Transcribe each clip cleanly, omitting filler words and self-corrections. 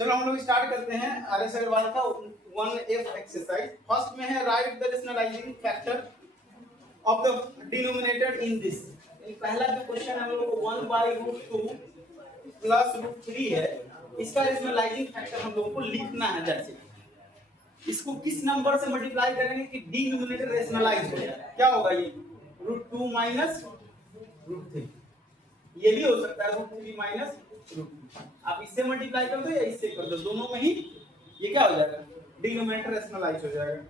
चलो हम लोग स्टार्ट करते हैं आरएस अग्रवाल का 1F एक्सरसाइज। फर्स्ट में है right the rationalising factor of the denominator in this. पहला जो क्वेश्चन हम लोग को 1/√2 प्लस √3 है, इसका रेशनलाइजिंग फैक्टर हम लोगों को लिखना है। जैसे इसको किस नंबर से मल्टीप्लाई करेंगे कि डिनोमिनेटर रेशनलाइज हो जाए। क्या होगा ये √2 माइनस √3, ये भी हो सकता है √3 माइनस √2। आप इससे मल्टीप्लाई कर दो या इससे कर दो, दोनों में ही ये क्या हो जाएगा, डिनोमिनेटर रेशनलाइज हो जाएगा।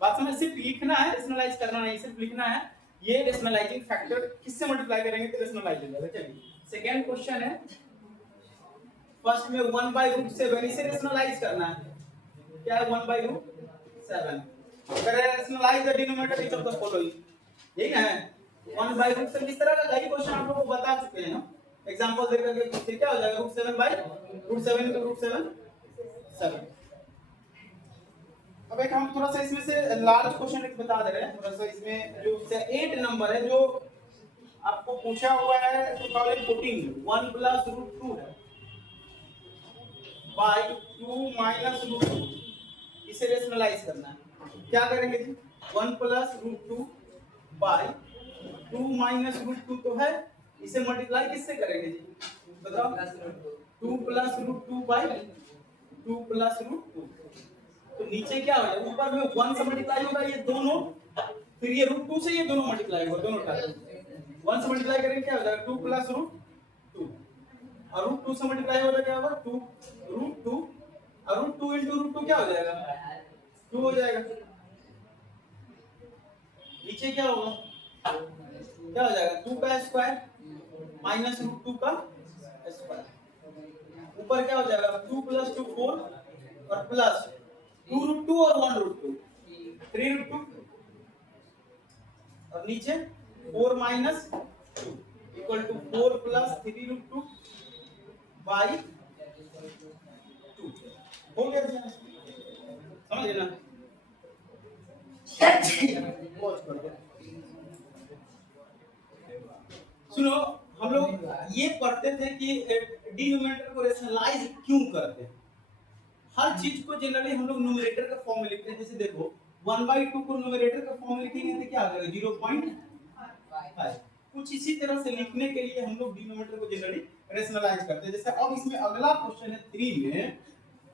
बात समझ, सिर्फ लिखना है, रेशनलाइज करना नहीं, सिर्फ लिखना है। ये रेशनलाइजिंग फैक्टर किससे मल्टीप्लाई करेंगे तो रेशनलाइज हो जाएगा। चलिए सेकंड क्वेश्चन है, फर्स्ट में 1/√7 इसे रेशनलाइज करना है। क्या है 1/√7? अगर rationalise the denominator each of the following, यही ना है 1/√7। इस तरह का कई क्वेश्चन आप लोगों को बता चुके हैं हम, एग्जांपल देकर के पूछते क्या हो जाएगा √7/√7 तो √7 7। अब एक हम थोड़ा सा इसमें से लार्ज क्वेश्चन एक बता दे रहे हैं। थोड़ा सा इसमें जो 8 नंबर है जो आपको पूछा हुआ है 2014 1 + √2 है बाय 2 माइनस √2, इसे रेशनलाइज करना है। क्या करेंगे जी, 1 + √2 बाय 2 माइनस √2 तो है, इसे मल्टीप्लाई किससे करेंगे जी बताओ, 2 + √2 बाय 2 + √2। तो नीचे क्या हो जाएगा, ऊपर में 1 से मल्टीप्लाई होगा ये दोनों, फिर ये √2 से ये दोनों मल्टीप्लाई होगा, दोनों टर्म 1 से मल्टीप्लाई करेंगे क्या हो जाएगा 2 + √2, और √2 से मल्टीप्लाई होगा क्या होगा 2 √2, और √2 × √2 क्या हो जाएगा 2 हो जाएगा। नीचे क्या होगा, क्या हो जाएगा 2 का स्क्वायर माइनस √2 का स्क्वायर, ऊपर क्या हो जाएगा 2 + 2 4 और प्लस 2 √2 और 1 √2 3 √2, और नीचे 4 माइनस 2 इक्वल टू 4 + 3 √2 बाई 2। हो गया, समझ लेना। सुनो, हम लोग ये पढ़ते थे कि डिनोमिनेटर को रेशनलाइज क्यों करते हैं। हर चीज को जनरली हम लोग न्यूमरेटर का फॉर्म में लिखते हैं। जैसे देखो 1/2 को न्यूमरेटर का फॉर्म में लिखेंगे तो क्या आ जाएगा 0.5। कुछ इसी तरह से लिखने के लिए हम लोग डिनोमिनेटर को जनरली रेशनलाइज करते हैं। जैसे अब इसमें अगला क्वेश्चन है 3 में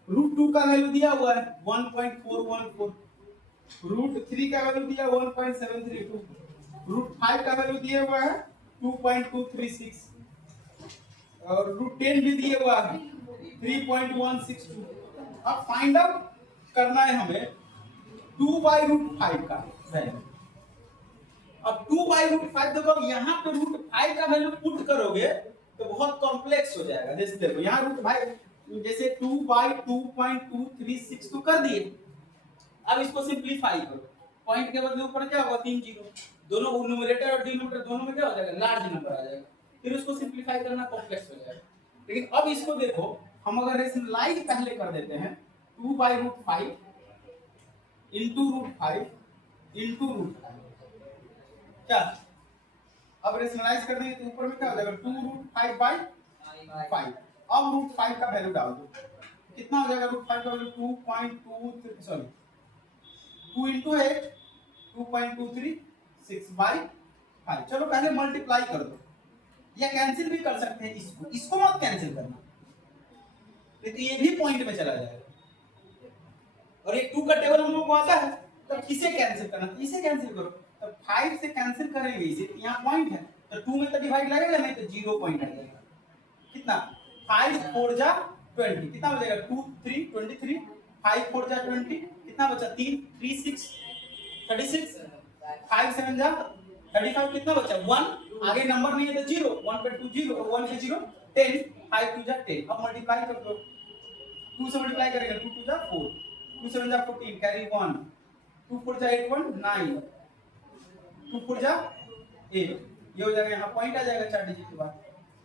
√2 का वैल्यू दिया हुआ है 1.414, √3 का वैल्यू दिया 1.732, √5 का वैल्यू दिया हुआ है 2.236, और √10 भी दिया हुआ है 3.162। अब फाइंड आउट करना है हमें 2/√5 का वैल्यू। अब 2/√5 देखो, यहाँ पे √5 का वैल्यू पुट करोगे तो बहुत कॉम्प्लेक्स हो जाएगा। जैसे देखो यहाँ √5 जैसे 2/2.236 तो कर दिए। अब इसको सिंपलीफाई करो, पॉइंट के बदले ऊपर क्या होगा 3 जीरो, दोनों न्यूमरेटर और डिनोमिनेटर दोनों में क्या हो जाएगा लार्ज नंबर आ जाएगा, फिर उसको सिंपलीफाई करना कॉम्प्लेक्स हो जाएगा। लेकिन अब इसको देखो, हम अगर रेशनलाइज पहले कर देते हैं 2/√5 इंटू √5 इंटू √5, क्या अब रेशनलाइज कर देंगे तो ऊपर में क्या हो जाएगा 2√5/5। अब √5 का वैल्यू डाल दो, कितना हो जाएगा √5 का वैल्यू 2.23 सॉरी 2 into 8 2.236/5। चलो पहले मल्टीप्लाई कर दो, या कैंसिल भी कर सकते हैं, इसको मत कैंसिल करना, तो ये भी पॉइंट में चला जाएगा। और ये 2 का टेबल हम लोग को आता है, तो किसे कैंसिल करना, इसे कैंसिल करो। तो 5 से कैंसिल करेंगे इसे, यहाँ पॉइंट है तो 2 में तो डिवाइड लगेगा नहीं, तो 0 पॉइंट आ जाएगा। कितना 5 4 जा 20, कितना हो जाएगा 2 3 23, 5 4 जा 20, कितना बचा 3 3 6 36, 5 7 जा 35, कितना बचा 1, आगे नंबर नहीं है तो 0, 1 पे 2 0 और 1 पे 0 10, 5 2 जा 10। अब मल्टीप्लाई कर दो, 2 से मल्टीप्लाई करेंगे 2 2 जा 4, 2 7 जा 14 कैरी 1, 2 4 जा 8 1 9, 2 4 जा 8, ये हो जाएगा, यहाँ पॉइंट आ जाएगा 4 डिजिट के बाद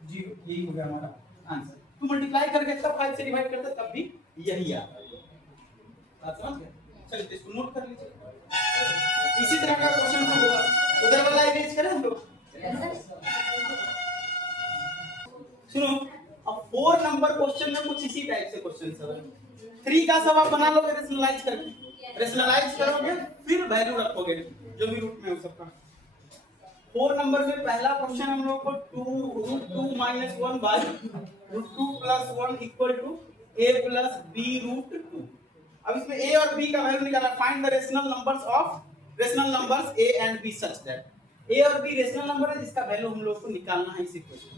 0। यही हो गया हमारा आंसर। तो मल्टीप्लाई करके तब 5 से डिवाइड करते तब भी यही आता है। बात समझ गए? चलिए इसको नोट कर लीजिए। इसी तरह का क्वेश्चन होगा, उधर वाला इमेज करें हम लोग। सुनो, अब 4 नंबर क्वेश्चन में कुछ इसी टाइप से क्वेश्चन सब है। 3 का सब आप बना लोगे रेशनलाइज करके, रेशनलाइज करोगे फिर वैल्यू रखोगे जो भी रूट में हो सबका। 4 नंबर में पहला क्वेश्चन हम लोग को 2 √2 - 1 by √2 + 1 equal to a + b √2। अब इसमें a और b का वैल्यू निकालना। Find the rational numbers a and b such that a और b रेशनल नंबर है जिसका वैल्यू हम लोग को निकालना है इसी क्वेश्चन।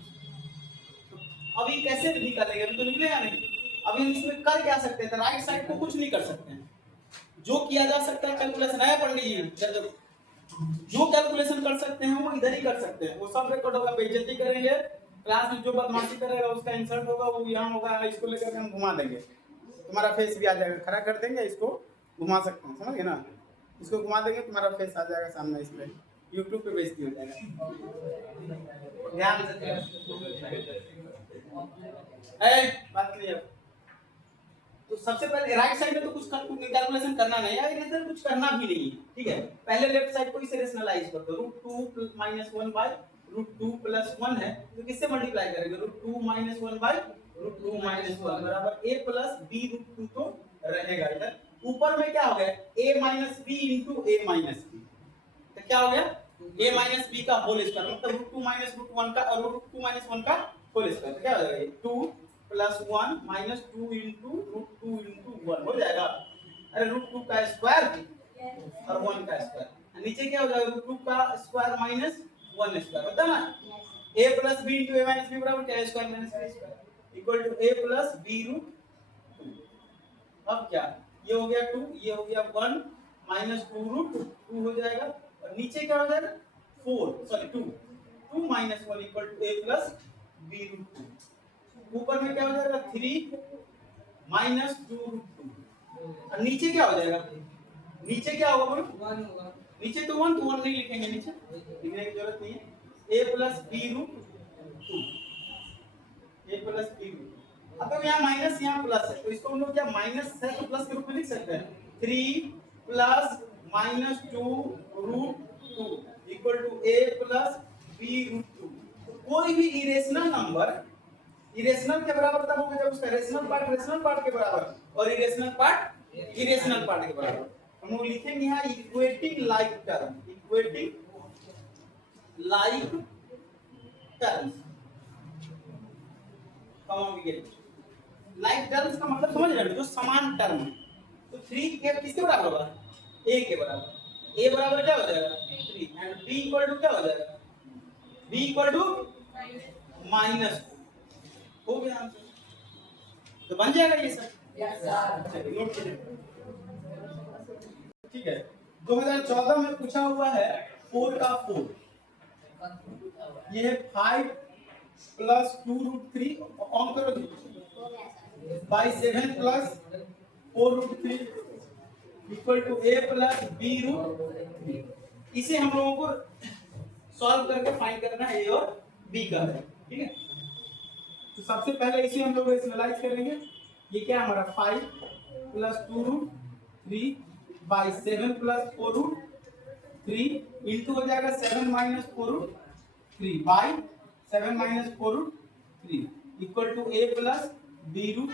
अभी कैसे निकालेंगे, अभी तो निकलेगा नहीं। अभी हम इसमें कर क्या सकते हैं, राइट साइड को कुछ नहीं कर सकते हैं। जो किया जा सकता है कैलकुलेशन है पंडित जी, जो कैलकुलेशन कर सकते हैं वो इधर ही कर सकते हैं। वो सब रिकॉर्ड होगा, बेइज्जती करेंगे क्लास में, जो बदमाशी करेगा उसका इंसल्ट होगा, वो यहाँ होगा, इसको लेकर हम घुमा देंगे, तुम्हारा फेस भी आ जाएगा, खड़ा कर देंगे, इसको घुमा सकते हैं, समझ गए ना, इसको घुमा देंगे तुम्हारा फेस आ जाएगा सामने, इस पे यूट्यूब पे बेइज्जती हो जाएगा। ध्यान से बात क्लियर। तो सबसे पहले राइट साइड में तो कुछ कैलकुलेशन करना नहीं है, इधर कुछ करना भी नहीं है, ठीक है। पहले लेफ्ट साइड को इसे रेशनलाइज कर दो। √2 + -1 बाय √2 + 1 है, तो किससे मल्टीप्लाई करेंगे, √2 - 1 बाय √2 - 1 बराबर a + b √2 तो रहेगा इधर। ऊपर में क्या हो गया, a - b * a - b, तो क्या हो गया a - b का होल स्क्वायर, मतलब √2 - √1 का और √2 - 1 का होल स्क्वायर, क्या हो जाएगा 2 + 1 - 2 * √2 * 1 हो जाएगा। अरे √2 का स्क्वायर और 1 का स्क्वायर, नीचे क्या हो जाएगा √2 का स्क्वायर माइनस 1 स्क्वायर, होता है ना। a + b * a - b बराबर क्या है, square minus b square equal to a + b √2। अब क्या, ये हो गया 2, ये हो गया 1 - 2 √2 हो जाएगा, और नीचे क्या हो जाएगा 2 - 1 इक्वल टू a + b √2। ऊपर में क्या हो जाएगा 3 - 2 √2, और नीचे क्या हो जाएगा, नीचे क्या होगा बोलो 1 होगा, नीचे तो 1 नहीं लिखेंगे, नीचे लिखने की जरूरत नहीं है। a + b √2, a + b √2। अब तो यहाँ माइनस यहाँ प्लस है, तो इसको हम लोग क्या माइनस है तो प्लस के रूप में लिख सकते हैं। 3 + -2 √2 इक्वल टू a + b √2। कोई भी इरेशनल के बराबर तब होगा जब उसका रेशनल पार्ट के बराबर और इरेशनल पार्ट के बराबर। हम लोग लिखेंगे यहाँ equating like terms, like terms का मतलब समझ रहे हो, जो समान टर्म है। तो 3 के किसके बराबर होगा, a के बराबर, a बराबर क्या हो जाएगा 3 एंड b इक्वल टू क्या हो जाएगा, b इक्वल टू -2 हो गया आंसर, तो बन जाएगा ये सब। चलिए नोट कीजिए, ठीक है। 2014 में पूछा हुआ है 4 का 4, ये है 5 + 2 √3 ऑन करो जी, by 7 + 4 √3 equal to a + b √3। इसे हम लोगों को सॉल्व करके फाइंड करना है a और b का, ठीक है। तो सबसे पहले इसे हम लोग रेशनलाइज करेंगे। ये क्या हमारा 5 + 2 √3 बाई 7 + 4 √3 इंटू हो जाएगा 7 - 4 √3 by 7 - 4 √3 equal to a + b √3।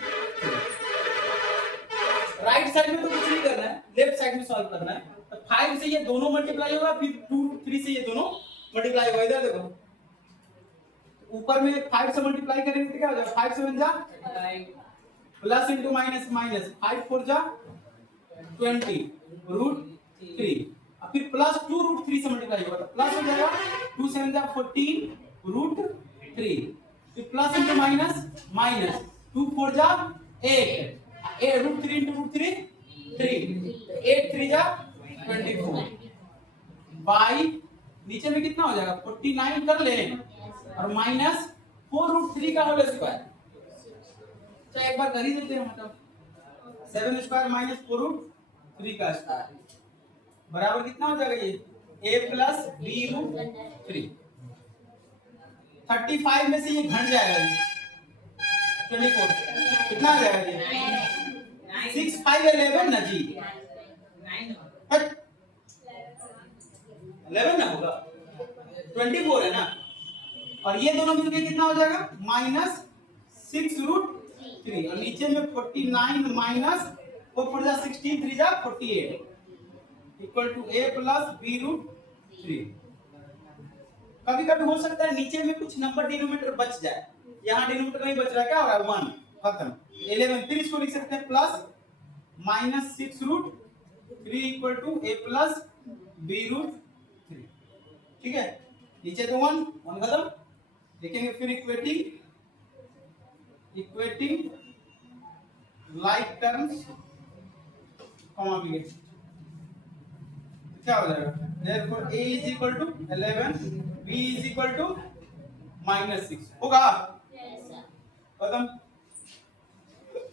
Right side में तो कुछ नहीं करना है, लेफ्ट साइड में सॉल्व करना है। तो 5 से ये दोनों मल्टीप्लाई होगा, फिर 2 3 से ये दोनों मल्टीप्लाई होगा। इधर देखो, ऊपर में 5 से मल्टीप्लाई करेंगे तो क्या हो जाएगा 5 7 जा प्लस इंटू माइनस माइनस 5 4 जा 20 √3, और फिर प्लस 2 √3 से मल्टीप्लाई होगा, प्लस हो जाएगा 2 7 जा 14 √3, फिर प्लस इंटू माइनस माइनस 2 4 जा 8 √3 इंटू √3 3, 8 3 जा 24 बाई नीचे में कितना हो जाएगा 49 कर ले, और माइनस 4 √3 का होल स्क्वायर, चाहे एक बार कर ही देते हैं, मतलब 7 स्क्वायर माइनस 4 √3 का स्क्वायर बराबर कितना हो जाएगा ये a + b √3। 35 में से ये घट जाएगा ये 24 कितना आ जाएगा ये 6 5 11 ना जी 11 ना होगा 24 है ना, और ये दोनों मिलके कितना हो जाएगा -6 √3 3 और नीचे में 49 माइनस 4 4 जा 16 3 जा 48 equal to a plus b root 3। कभी कभी हो सकता है नीचे में कुछ नंबर डिनोमिनेटर बच जाए, यहाँ डिनोमिनेटर नहीं बच रहा, क्या हो रहा है 1 खत्म 11, फिर इसको लिख सकते हैं plus minus 6 root 3 equal to a plus b root 3। ठीक है, नीचे तो 1 खत्म, लिखेंगे फिर इक्वेटिंग लाइक टर्म्स कॉमा भी क्या हो जाएगा, therefore a is equal to 11 b is equal to -6 होगा। खत्म।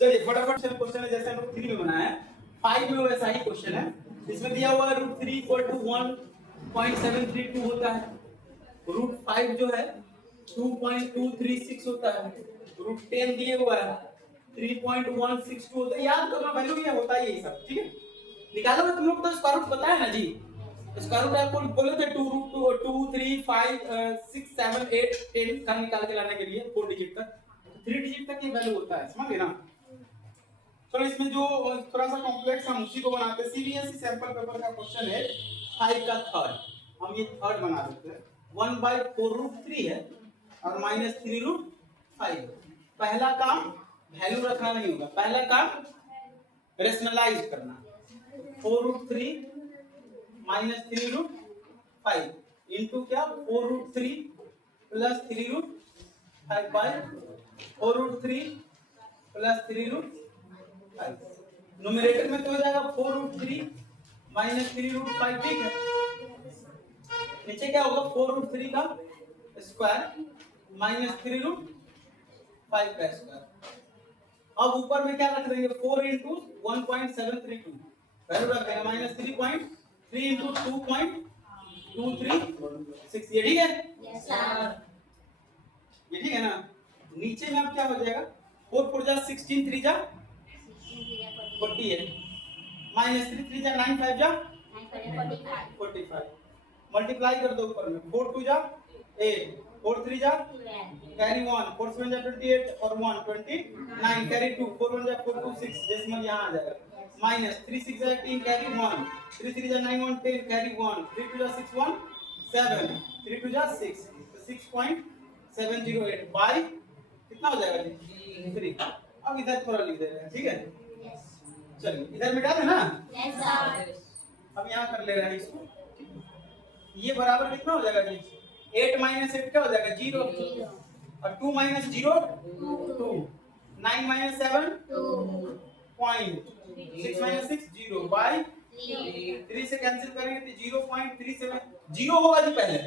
चलिए फटाफट से क्वेश्चन है जैसे हम लोग 3 में बनाया है, 5 में वैसा ही क्वेश्चन है। इसमें दिया हुआ है रूट 3 इक्वल टू 1.732 होता है, रूट 5 जो है 2.236 होता है, रूट 10 दिए हुआ है 3.162 होता है। याद करना वैल्यू ये होता है यही सब। ठीक है, निकालो ना तुम लोग तो स्क्वायर रूट पता है ना जी, स्क्वायर रूट आपको बोले थे 2 रूट 2 3 5 6 7 8 10 का निकाल के लाने के लिए 4 डिजिट तक, 3 डिजिट तक ये वैल्यू होता है, समझ गए ना। चलो इसमें जो थोड़ा सा कॉम्प्लेक्स हम उसी को बनाते हैं। सीबीएसई सैंपल पेपर का क्वेश्चन है 5 का थर्ड, हम ये थर्ड बना देते हैं। 1/4 रूट 3 है और -3 रूट 5। पहला काम वैल्यू रखना नहीं होगा, पहला काम रेशनलाइज करना। 4 रूट 3 -3 रूट 5 इनटू क्या 4 root 3 plus 3 root 5 by 4 root 3 plus 3 root 5। Numerator में तो हो जाएगा 4 रूट 3 -3 रूट 5। ठीक है, नीचे क्या होगा 4 रूट 3 का स्क्वायर -3 रूट 5 का स्क्वायर। अब ऊपर में क्या रख देंगे 4 इंटू 1.732 वैल्यू रख देंगे -3.3 इंटू 2.236। ये ठीक है, ये ठीक है ना। नीचे में अब क्या हो जाएगा 4 4 जा 16 3 जा 48 -3 3 जा 9 5 जा 45 मल्टीप्लाई कर दो ऊपर में 4 2 जा 8 4 3 जा कैरी 1 4 7 जा 28 और 1 29 कैरी 2 4 1 जा 4 2 6 डेसिमल यहां आ जाएगा -3 6 जा 18 कैरी 1 3 3 जा 9 1 10 कैरी 1 3 2 जा 6 1 7 3 2 जा 6 6.708 बाय कितना हो जाएगा जी 3। अब इधर थोड़ा लिख दे रहे हैं, ठीक है। चलिए इधर मिटा दे ना, यस सर। अब यहां कर ले रहे हैं इसको, ये बराबर कितना हो जाएगा जी 8 - 8 क्या हो जाएगा 0 और 2 - 0 2 9 - 7 2 पॉइंट 6 - 6 0 बाय 3 से कैंसिल करेंगे तो 0.37 0 होगा जी पहले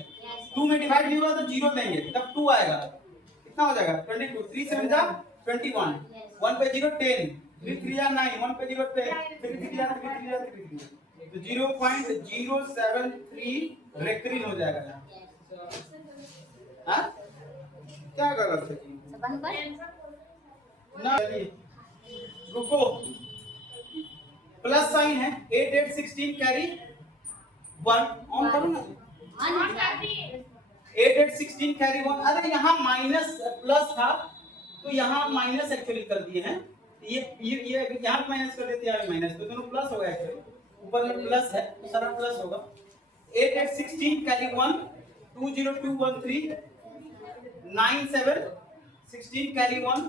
2 में डिवाइड नहीं होगा तो 0 देंगे तब 2 आएगा, कितना हो जाएगा 22 3 7 जा 21 1 पे 0 10 3 3 जा 9 1 पे 0 10 3 3 जा 3 3 जा 3 तो 0.073 रेक्रीन हो जाएगा। हाँ क्या गलत है जी ना, रुको प्लस साइन है 8 8 16 कैरी 1 ऑन करो ना 8 8 16 कैरी 1। अरे यहाँ माइनस प्लस था तो यहाँ माइनस एक्चुअली कर दिए हैं, ये यहाँ माइनस कर देते हैं माइनस तो दोनों प्लस हो गया एक्चुअली, ऊपर में प्लस है तो सारा प्लस होगा। 8 8 16 कैरी 1 2 0 2 1 3 9 7 16 कैरी 1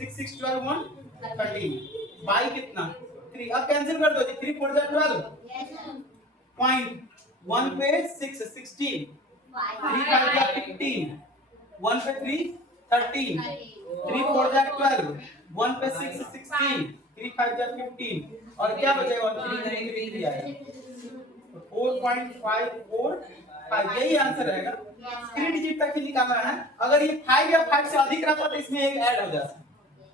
6 6 12 1 13 बाई कितना 3। अब कैंसिल कर दो जी 3 4 जा 12 पॉइंट 1 पे 6 16 3 5 जा 15 1 पे 3 13 3 4 जा 12 1 पे 6 16 3 5 जा 15 और क्या बचेगा 3 3 3 आएगा 4.545 यही आंसर रहेगा। 3 डिजिट तक ही निकालना है, अगर ये 5 या 5 से अधिक रहता तो इसमें एक ऐड हो जाता,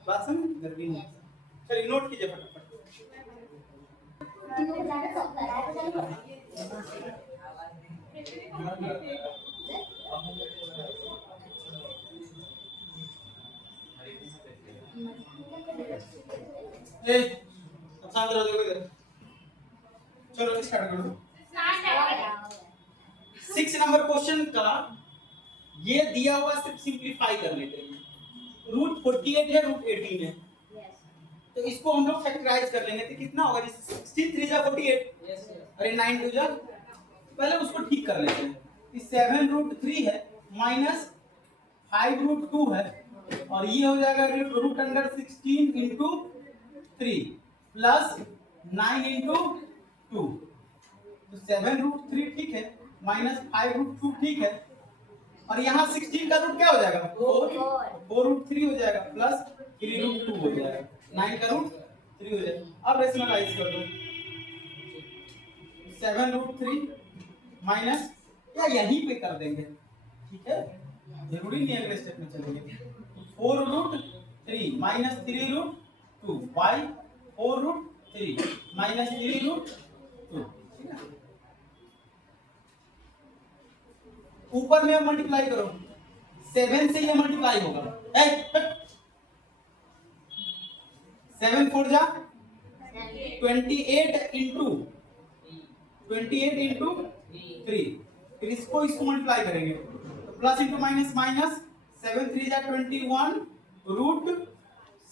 बात समझ जरूरी नहीं। चलिए नोट कीजिए फटाफट। शांत रहो, देखो इधर, चलो स्टार्ट करो। 6 नंबर क्वेश्चन का ये दिया हुआ सिर्फ सिंपलीफाई करने के लिए, रूट 48 है, रूट 18 है, तो इसको हम लोग फैक्टराइज कर लेंगे तो कितना होगा? 16 3 जा 48, अरे 9 2 जा, पहले उसको ठीक कर लेते हैं। 7 रूट 3 है माइनस 5 रूट 2 है, और ये हो जाएगा root under 16 into 3 plus 9 into 2, तो 7 रूट 3 ठीक है, माइनस 5 रूट 2 ठीक है, और यहाँ 16 का रूट क्या हो जाएगा? 4 रूट 3 हो जाएगा, प्लस 3 रूट 2 हो जाएगा, 9 का रूट 3 हो जाएगा। अब रेशनलाइज कर दो, 7 रूट 3 माइनस, या यहीं पे कर देंगे, ठीक है, जरूरी नहीं अगले स्टेप में चलेंगे। 4 root 3 minus 3 root 2 by 4 root 3 minus 3 root 2, ठीक है। ऊपर में मल्टीप्लाई करो, 7 से ये मल्टीप्लाई होगा, 7 4 जा 28 इंटू 3, फिर इसको मल्टीप्लाई करेंगे तो प्लस इंटू माइनस माइनस, 7 3 जा 21 रूट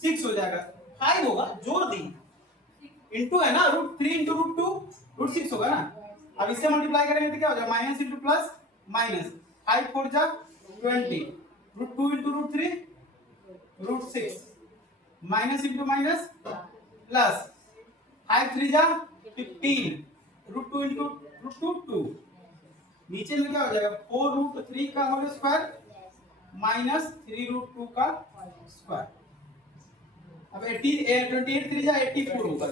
6 हो जाएगा, 5 होगा, जोड़ दी, इंटू है ना, रूट 3 इंटू रूट 2 रूट 6 होगा ना। अब इससे मल्टीप्लाई करेंगे तो क्या हो जाएगा? माइनस इंटू प्लस माइनस, 5 4 जा 20 root 2 into root 3 root 6 minus into minus plus, 5 3 जा 15 रूट 2 इंटू रूट 2 2, नीचे में क्या हो जाएगा? 4 रूट 3 का होल स्क्वायर माइनस 3 रूट 2 का स्क्वायर। अब 28 3 जा 84 होगा,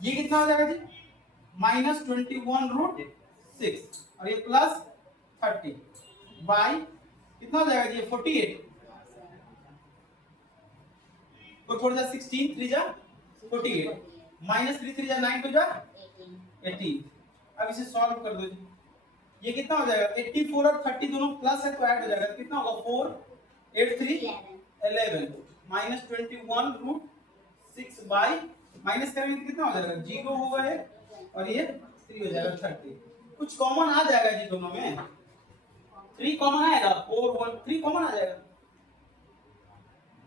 ये कितना हो जाएगा जी? माइनस 21 रूट 6, और ये प्लस 30 बाई कितना हो जाएगा जी? 48, तो थोड़ा सा 16 3 जा 48 माइनस 3 3 जा 9 2 जा 18। अब इसे सॉल्व कर दो जी, ये कितना हो जाएगा? 84 और 30 दोनों प्लस है तो ऐड हो जाएगा, कितना होगा? 4 8 3 11 माइनस 21 रूट 6 बाई, माइनस करेंगे तो कितना हो जाएगा? 0 होगा ये, और ये 3 हो जाएगा 30। कुछ कॉमन आ जाएगा जी दोनों में, 3 कॉमन आएगा, 4 1 3 कॉमन आ जाएगा,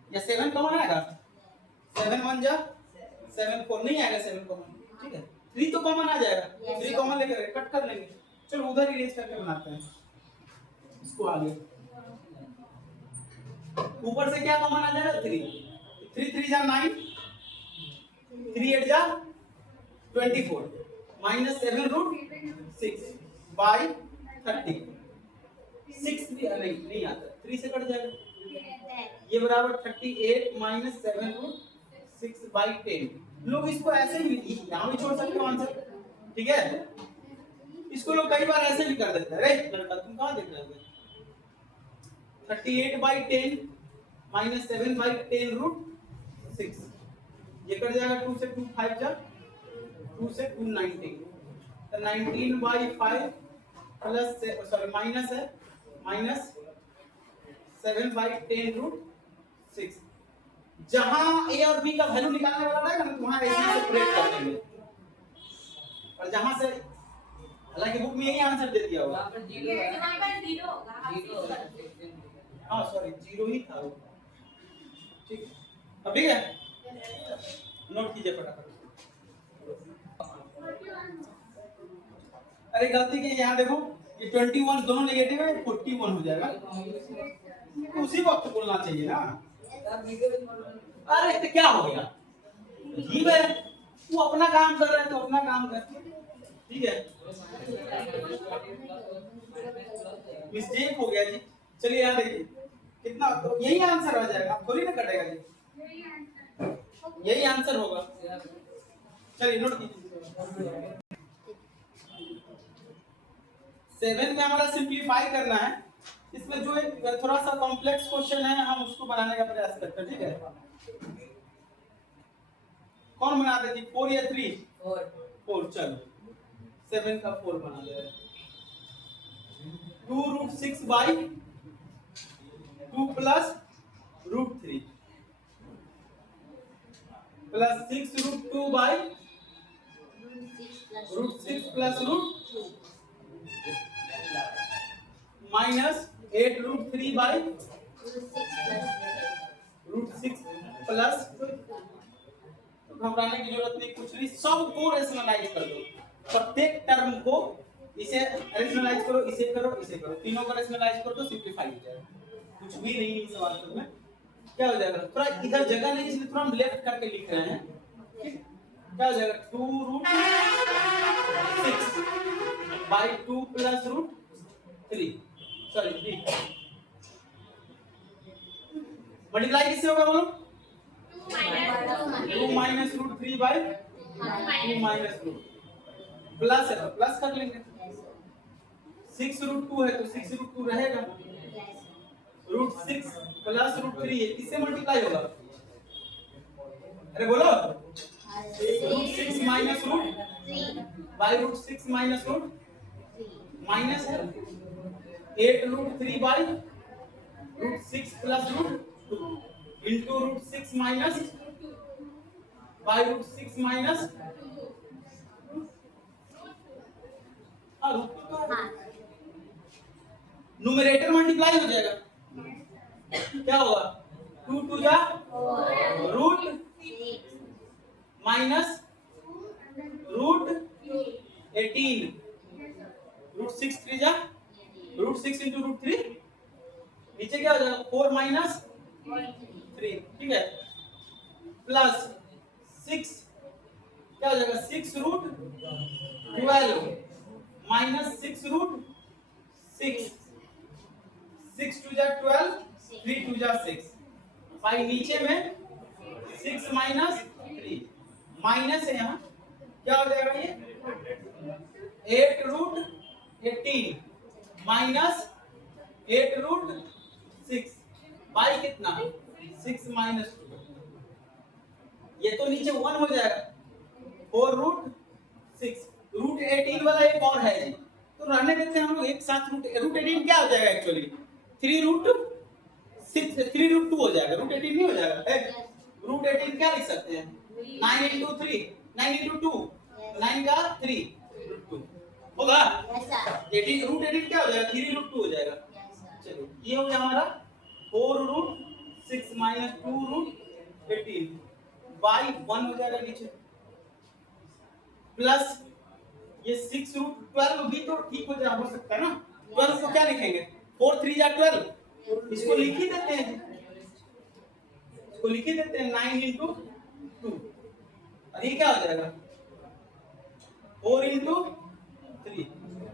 या 7 कॉमन आएगा, 7 1 जा 7 4 नहीं आएगा 7 कॉमन, ठीक है, 3 तो कॉमन आ जाएगा, 3 कॉमन लेकर कट कर लेंगे। चलो उधर इरेज करके बनाते हैं इसको आगे, ऊपर से क्या कॉमन आ जाएगा? 3 3 3 जा 9 3 8 जा 24 माइनस 7 रूट 6 बाई 30, 6 नहीं आता, 3 से कट जाएगा, ये बराबर 38 माइनस 7 रूट 6 बाई 10। लोग इसको ऐसे ही यहाँ भी छोड़ सकते हो आंसर, ठीक है, इसको लोग कई बार ऐसे भी कर देते हैं। अरे लड़का तुम कहाँ देख रहे हो? 38 बाई 10 माइनस 7 बाई 10 रूट 6, ये कट जाएगा, 2 से 2 5 जा 2 से 2 19, तो 19 बाई 5 प्लस सॉरी माइनस है, माइनस 7 बाई 10 रूट 6। जहां ए और बी का वैल्यू निकालने वाला रहेगा ना, तो वहां ऐसे सेपरेट कर देंगे, और जहां से हालांकि बुक में यही आंसर दे दिया होगा, वहां पर 0 होगा, हां सॉरी 0 ही था वो, ठीक है। अब ठीक है, नोट कीजिए फटाफट। अरे गलती की यहाँ देखो, ये 21 दोनों नेगेटिव है, 41 हो जाएगा, तो उसी वक्त बोलना चाहिए ना। अरे तो क्या हो गया? ठीक है, तू अपना काम कर रहा है तो अपना काम कर, ठीक है, मिस्टेक हो गया जी। चलिए यहाँ देखिए कितना, तो यही आंसर आ जाएगा, आप थोड़ी ना कटेगा जी, यही आंसर होगा। चलिए नोट कीजिए, 7 में हमारा सिंप्लीफाई करना है, इसमें जो एक थोड़ा सा कॉम्प्लेक्स क्वेश्चन है हम उसको बनाने का प्रयास करते हैं, ठीक है। कौन बना देती? 4 या 3? 4, चलो 7 का 4 बना दे। 2 root 6 by 2 plus root 3 plus 6 root 2 by root 6 plus root minus 8 root 3 by √6 plus, घबराने की जरूरत नहीं, कुछ नहीं, सबको रेशनलाइज कर दो, प्रत्येक टर्म को इसे रेशनलाइज करो, इसे करो, इसे करो, तीनों को रेशनलाइज कर दो, सिंपलीफाई हो जाएगा। कुछ भी नहीं है इस सवाल में, क्या हो जाएगा, थोड़ा इधर जगह नहीं इसलिए थोड़ा हम लेफ्ट करके लिख रहे हैं, ठीक, क्या हो जाएगा 2√6 बाई 2 प्लस √3, सॉरी 3, मल्टीप्लाई किससे होगा बोलो, 2 माइनस √3 बाई 2 माइनस √, प्लस है तो प्लस कर लेंगे, 6√2 है तो 6√2 रहेगा, √6 प्लस √3 है, किससे मल्टीप्लाई होगा, अरे बोलो, √6 माइनस √3 बाई √6 माइनस √, माइनस है 8√3 by √6 plus √2 into √6 minus by √6 minus, numerator multiply हो जाएगा, क्या होगा 2 2 जा √6 माइनस √18, √6 3 जा √6 इंटू √3, नीचे क्या हो जाएगा 4 माइनस 3, ठीक है, प्लस 6, क्या हो जाएगा 6√12 माइनस 6√6, 6 2 जा 12, 3 2 जा 6, भाई नीचे में 6 माइनस 3, माइनस है यहाँ, क्या हो जाएगा ये 8√18 माइनस 8√6 बाई कितना 6 माइनस 2, ये तो नीचे 1 हो जाएगा, 4√6, √18 वाला एक और है जी, तो रहने देते हैं हम लोग एक साथ, √18 क्या हो जाएगा एक्चुअली 3√6, 3√2 हो जाएगा, √18 नहीं हो जाएगा, √18 क्या लिख सकते हैं 9 into 3, 9 into 2, 9 का 3 √2 होगा, 18 √18 क्या हो जाएगा 3√2 हो जाएगा, चलो ये हो गया हमारा 4√6 माइनस 2√18 बाई 1 हो जाएगा नीचे, प्लस ये 6√12 भी तो ठीक हो जा हो सकता है ना, 12 को क्या लिखेंगे 4 3 जा 12, इसको लिख ही देते हैं, इसको लिख ही देते हैं 9 into 2, और ये क्या हो जाएगा 4 into 3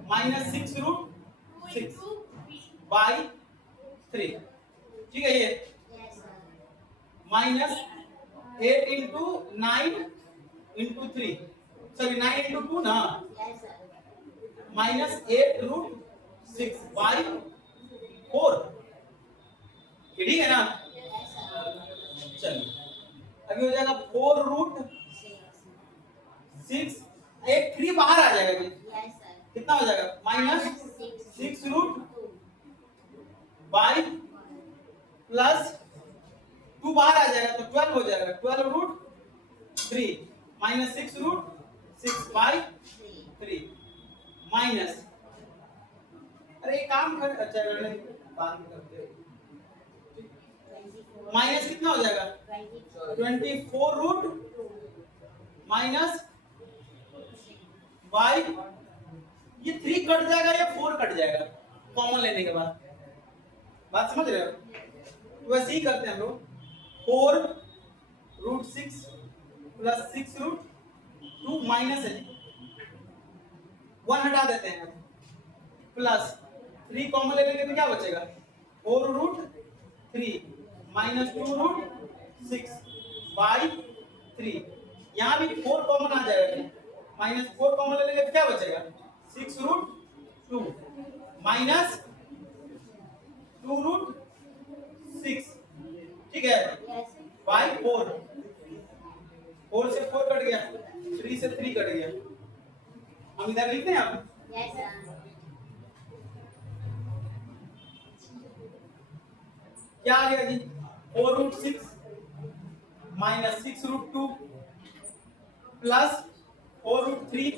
माइनस 6√6 बाई 3, ठीक है, ये minus 8 into 9 into 3, sorry 9 into 2 ना, माइनस 8√6 बाई 4, ठीक है ना, चलिए अभी हो जाएगा 4√6, एक 3 बाहर आ जाएगा जी, कितना हो जाएगा माइनस 6 बाई प्लस 2 बाहर आ जाएगा तो 12 हो जाएगा, 12√3 माइनस 6√6 बाई 3 माइनस, अरे एक काम कर, अच्छा बाद में करते हैं, माइनस कितना हो जाएगा 24 माइनस बाई, ये 3 कट जाएगा या 4 कट जाएगा कॉमन लेने के बाद, बात समझ रहे हो, तो वैसे ही करते हैं हम लोग 4√6 प्लस 6√2 माइनस है 1 हटा देते हैं, प्लस 3 कॉमन ले लेंगे तो क्या बचेगा 4√3 माइनस 2√6 बाई 3, यहाँ भी 4 कॉमन आ जाएगा, माइनस 4 कॉमन ले लेंगे तो क्या बचेगा 6√2 माइनस 2√6, ठीक है, बाई 4, 4 से 4 कट गया, 3 से 3 कट गया, हम इधर लिखते हैं आप, क्या आ गया जी 4√6 माइनस 6√2 प्लस 4√3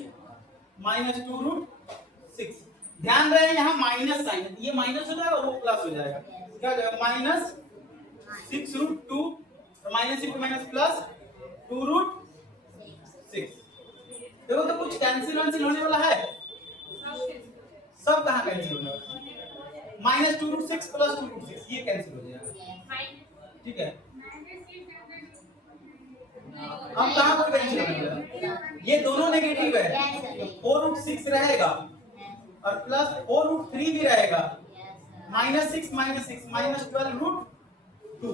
माइनस 2√6, ध्यान रहे यहाँ माइनस साइन, ये माइनस हो जाएगा वो प्लस हो जाएगा, क्या हो जाएगा minus 6 root 2 minus into minus plus 2 root 6। देखो तो कुछ कैंसिल होने वाला है, सब कहाँ कैंसिल होने वाला है? माइनस 2 रूट 6 प्लस 2 रूट 6 ये कैंसिल हो जाएगा, ठीक है। अब कहाँ पर कैंसिल होने वाला है? ये दोनों नेगेटिव है, 4 रूट 6 रहेगा और प्लस 4 रूट 3 भी रहेगा, माइनस 6 माइनस 12 रूट 2।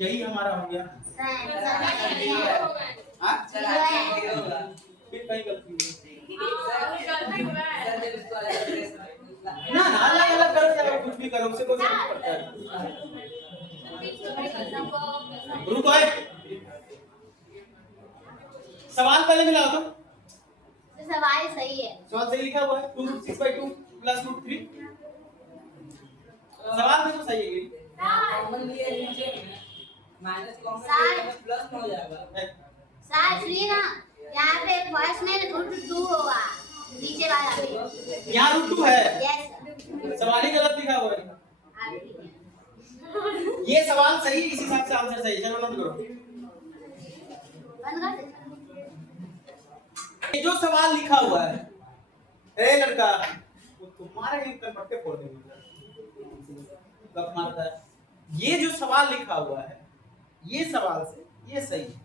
यही हमारा हो गया। हाँ? फिर कहीं गलती ना अलग अलग करो, चाहे कुछ भी करो, उससे कोई फर्क नहीं पड़ता है। रुको सवाल पहले मिलाओ तो सवाल सही है, सवाल सही लिखा हुआ है 2 रूट 6 बाई 2 प्लस रूट 3। सवाल में तो सही है कॉमन लिए नीचे माइनस कॉमन प्लस में हो जाएगा। सर सुनिए ना, यहाँ पे फर्स्ट में रूट 2 होगा, नीचे वाला पे यहाँ रूट 2 है। यस सवाल ही गलत लिखा हुआ है। ये सवाल सही, इस हिसाब से आंसर सही। चलो नोट करो, बंद कर दे। ये जो सवाल लिखा हुआ है, ए लड़का वो तुम्हारे एकदम पट्टे फोड़ देंगे, गप मारता है। ये जो सवाल लिखा हुआ है, ये सवाल से ये सही है।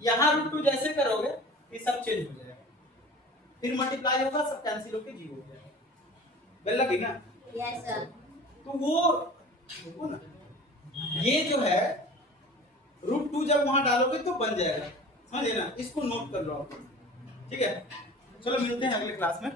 यहाँ रूट 2 जैसे करोगे ये सब चेंज हो जाएगा, फिर मल्टीप्लाई होगा, सब कैंसिल होकर 0 हो जाएगा। बेल लगी ना? Yes sir. तो वो देखो ना, ये जो है रूट 2 जब वहां डालोगे तो बन जाएगा, समझे ना? इसको नोट कर लो आप, ठीक है। चलो मिलते हैं अगले क्लास में।